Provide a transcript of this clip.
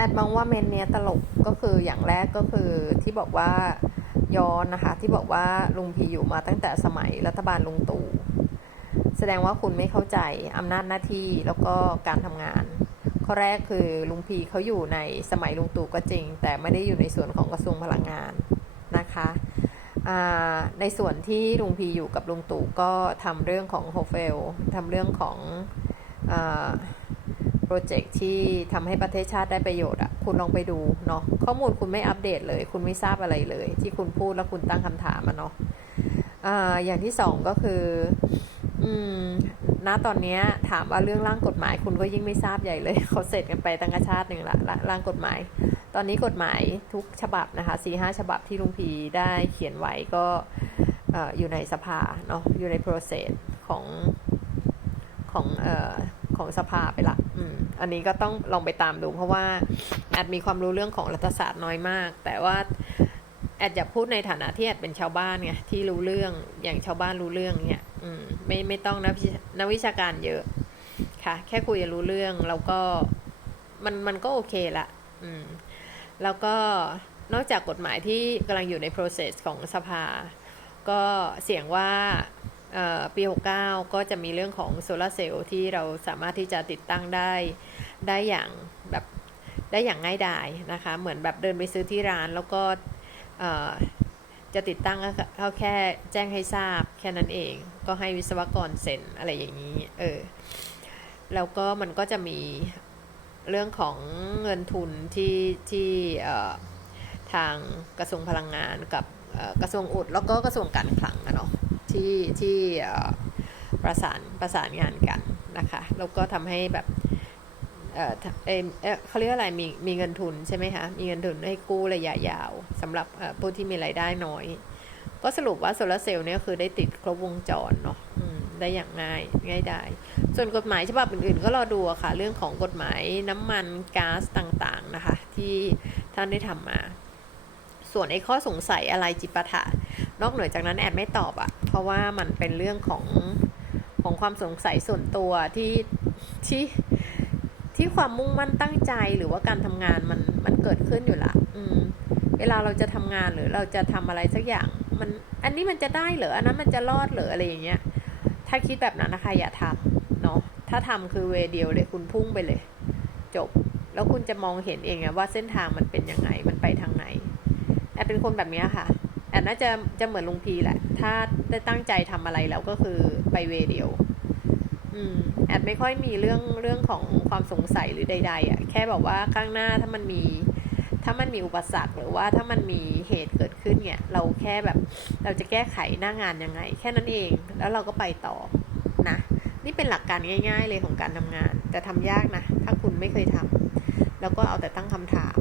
แอดมองว่าเมนเนี้ยตลกก็คืออย่างแรกก็คือที่บอกว่าย้อนนะคะที่บอกว่าลุงพีอยู่มาตั้งแต่สมัยรัฐบาลลุงตู่แสดงว่าคุณไม่เข้าใจอำนาจหน้าที่แล้วก็การทำงาน ข้อแรกคือลุงพีเขาอยู่ในสมัยลุงตู่ก็จริง แต่ไม่ได้อยู่ในส่วนของกระทรวงพลังงานนะคะในส่วนที่ลุงพีอยู่กับลุงตู่ก็ทำเรื่องของโฮเฟลทำเรื่องของ โปรเจกต์ที่ทำให้ประเทศชาติได้ประโยชน์อะคุณลองไปดูเนาะข้อมูลคุณไม่อัปเดตเลย คุณไม่ทราบอะไรเลย ที่คุณพูดแล้วคุณตั้งคำถามอะเนาะอ่าอย่างที่สองก็คืออืมณตอนนี้ถามว่าเรื่องร่างกฎหมาย คุณก็ยิ่งไม่ทราบใหญ่เลยเขาเสร็จกันไปตั้งชาติหนึ่งละละร่างกฎหมาย ตอนนี้กฎหมายทุกฉบับนะคะสี่ห้าฉบับที่ลุงพีได้เขียนไว้ก็ออยู่ในสภาเนาะอยู่ใน process ของของออของสภาไปละ อันนี้ก็ต้องลองไปตามดูเพราะว่าแอดมีความรู้เรื่องของรัฐศาสตร์น้อยมาก แต่ว่าแอดจะพูดในฐานะที่แอดเป็นชาวบ้านไงที่รู้เรื่องอย่างชาวบ้านรู้เรื่องเนี่ยอืมไม่ไม่ต้องนักวิชนักวิชาการเยอะค่ะ แค่คุยรู้เรื่องแล้วก็มันมันก็โอเคละอืมแล้วก็นอกจากกฎหมายที่กำลังอยู่ใน process ของสภา ก็เสียงว่า ปี69 ก็จะมีเรื่องของโซลาร์เซลล์ที่เราสามารถที่จะติดตั้งได้ ได้อย่างแบบได้อย่างง่ายดายนะคะ เหมือนแบบเดินไปซื้อที่ร้านแล้วก็จะติดตั้งก็เขาแค่แจ้งให้ทราบแค่นั้นเอง ก็ให้วิศวกรเซ็นอะไรอย่างนี้ เออ แล้วก็มันก็จะมีเรื่องของเงินทุนที่ที่ทางกระทรวงพลังงานกับกระทรวงอุดแล้วก็กระทรวงการคลังอะเนาะ ที่ที่ประสานประสานงานกันนะคะแล้วก็ทำให้แบบเออเออเขาเรียกอะไรมีมีเงินทุนใช่ไหมคะมีเงินทุนให้กู้ระยะยาวสำหรับผู้ที่มีรายได้น้อย ก็สรุปว่าโซลาร์เซลล์เนี่ยคือได้ติดครบวงจรเนาะได้อย่างง่ายง่ายได้ ส่วนกฎหมายฉบับอื่นๆ ก็รอดูอะค่ะ เรื่องของกฎหมายน้ำมันก๊าซต่างๆนะคะ ที่ท่านได้ทำมา ส่วนไอ้ข้อสงสัยอะไรจิปาถะนอกเหนือจากนั้นแอบไม่ตอบอะเพราะว่ามันเป็นเรื่องของของความสงสัยส่วนตัวที่ที่ที่ความมุ่งมั่นตั้งใจหรือว่าการทำงานมันมันเกิดขึ้นอยู่ละอืม เวลาเราจะทำงานหรือเราจะทำอะไรสักอย่าง มันอันนี้มันจะได้เหรออันนั้นมันจะรอดเหรออะไรอย่างเงี้ย ถ้าคิดแบบนั้นนะคะอย่าทำเนาะถ้าทำคือเวเดียวเลยคุณพุ่งไปเลย จบ แล้วคุณจะมองเห็นเองอะว่าเส้นทางมันเป็นยังไงมันไปทางไหน แอนเป็นคนแบบนี้ค่ะแอนน่าจะจะเหมือนลุงพีแหละ ถ้าได้ตั้งใจทำอะไรแล้วก็คือไปเวเดียว อืม แอดไม่ค่อยมีเรื่องเรื่องของความสงสัยหรือใด ๆอะ่ะ แค่บอกว่าข้างหน้าถ้ามันมี ถ้ามันมีอุปสรรคหรือว่าถ้ามันมีเหตุเกิดขึ้นเนี่ย เราแค่แบบ เราจะแก้ไขหน้างานยังไง แค่นั้นเอง แล้วเราก็ไปต่อนะ นี่เป็นหลักการง่าย ๆ เลยของการทำงาน แต่ทำยากนะ ถ้าคุณไม่เคยทำแล้วก็เอาแต่ตั้งคำถาม